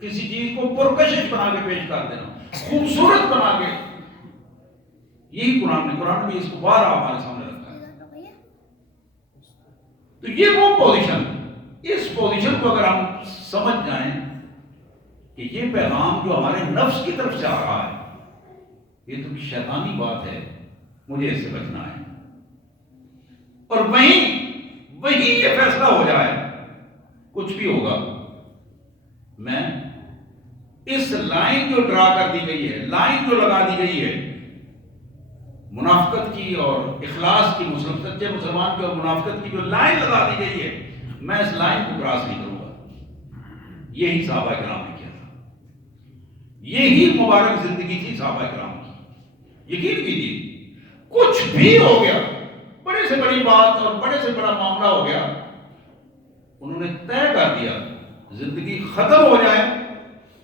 کسی چیز کو پرکشش بنا کے پیش کر دینا، خوبصورت بنا کے، یہی قرآن نے اس کو بار ہمارے سامنے رکھا ہے۔ تو یہ وہ پوزیشن، اس پوزیشن کو اگر ہم سمجھ جائیں کہ یہ پیغام جو ہمارے نفس کی طرف سے آ رہا ہے یہ تو شیطانی بات ہے، مجھے اس سے بچنا ہے، اور وہیں یہ فیصلہ ہو جائے کچھ بھی ہوگا، میں اس لائن جو ڈرا کر دی گئی ہے، لائن جو لگا دی گئی ہے منافقت کی اور اخلاص کی، سچے مسلمان کی اور منافقت کی جو لائن لگا دی گئی ہے، میں اس لائن کو کراس نہیں کروں گا۔ یہی صحابہ کرام نے کیا تھا، یہی مبارک زندگی تھی صحابہ کرام کی۔ یقین کیجیے کچھ بھی ہو گیا، بڑے سے بڑی بات اور بڑے سے بڑا معاملہ ہو گیا، انہوں نے طے کر دیا زندگی ختم ہو جائے،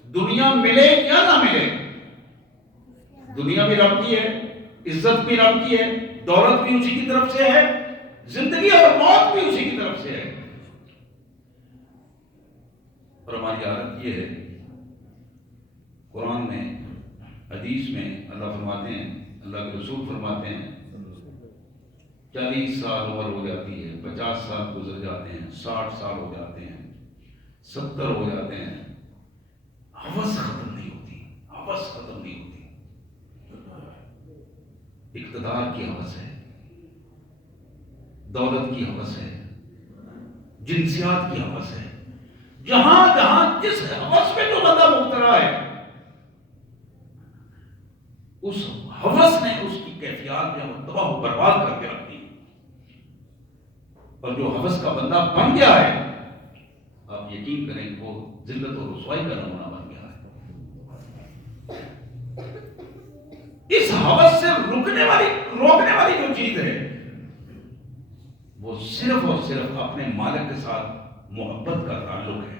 دنیا ملے یا نہ ملے، دنیا بھی رب کی ہے، عزت بھی رب کی ہے، دولت بھی اسی کی طرف سے ہے، زندگی اور موت بھی اسی کی طرف سے ہے۔ اور ہماری حالت یہ ہے، قرآن میں، حدیث میں اللہ فرماتے ہیں، اللہ کے رسول فرماتے ہیں 40 سال عمر ہو جاتی ہے، 50 سال گزر جاتے ہیں، 60 سال ہو جاتے ہیں، 70 ہو جاتے ہیں، ہوس ختم نہیں ہوتی، ہوس ختم نہیں ہوتی۔ اقتدار کی ہوس ہے، دولت کی ہوس ہے، جنسیات کی ہوس ہے، جہاں جہاں جس ہوس میں جو بندہ مبتلا ہے، اس ہوس نے اس کی کیفیات میں تباہ و برباد کر کے رکھ دی، اور جو ہوس کا بندہ بن گیا ہے، آپ یقین کریں کہ وہ ذلت اور رسوائی کا نمونہ بن گیا ہے۔ اس ہوس سے روکنے والی جو چیز ہے وہ صرف اور صرف اپنے مالک کے ساتھ محبت کا تعلق ہے۔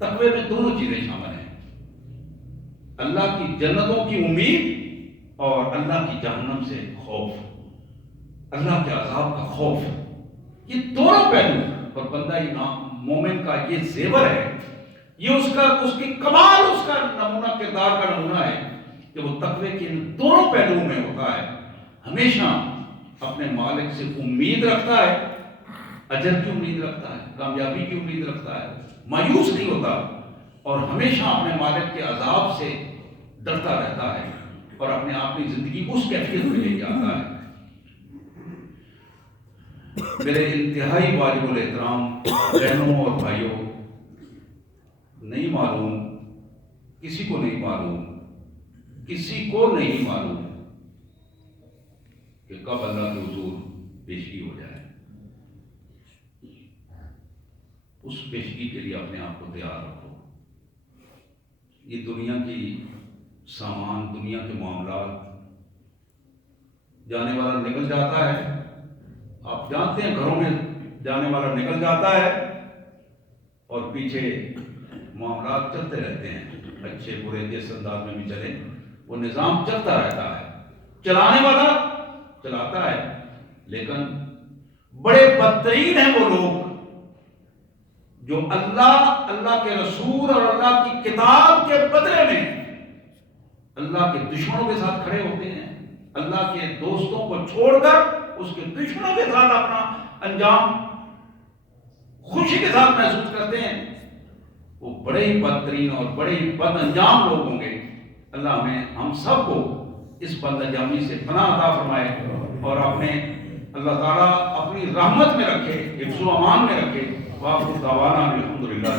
تقوی میں دونوں چیزیں شامل ہیں، اللہ کی جنتوں کی امید اور اللہ کی جہنم سے خوف، اللہ کے عذاب کا خوف، یہ دونوں پہلو، اور بندہ مومن کا یہ زیور ہے، یہ اس کی کمال، اس کا نمونہ، کردار کا نمونہ ہے کہ وہ تقوی کے ان دونوں پہلوؤں میں ہوتا ہے، ہمیشہ اپنے مالک سے امید رکھتا ہے، اجر کی امید رکھتا ہے، کامیابی کی امید رکھتا ہے، مایوس نہیں ہوتا، اور ہمیشہ اپنے مالک کے عذاب سے ڈرتا رہتا ہے، اور اپنے آپ کی زندگی اس کیفیت میں لے کے آتا ہے۔ میرے انتہائی واجب الاحترام بہنوں اور بھائیوں، نہیں معلوم، کسی کو نہیں معلوم، کسی کو نہیں معلوم کہ کب اللہ کے حضور پیشگی ہو جائے۔ اس پیشگی کے لیے اپنے آپ کو تیار رکھو۔ یہ دنیا کی سامان، دنیا کے معاملات، جانے والا نکل جاتا ہے، آپ جانتے ہیں گھروں میں جانے والا نکل جاتا ہے، اور پیچھے معاملات چلتے رہتے ہیں، اچھے برے جس انداز میں بھی چلے، وہ نظام چلتا رہتا ہے، چلانے والا چلاتا ہے، لیکن بڑے بدترین ہیں وہ لوگ جو اللہ کے رسول اور اللہ کی کتاب کے بدلے میں اللہ کے دشمنوں کے ساتھ کھڑے ہوتے ہیں، اللہ کے دوستوں کو چھوڑ کر اس کے دشمنوں کے ساتھ اپنا انجام خوشی کے ساتھ محسوس کرتے ہیں، وہ بڑے ہی بدترین اور بڑے ہی بد انجام لوگ ہوں گے۔ اللہ ہم سب کو اس بد انجامی سے پناہ عطا فرمائے، اور اللہ تعالیٰ اپنی رحمت میں رکھے، حفظ و امان میں رکھے۔ وآخر دعوانا الحمدللہ۔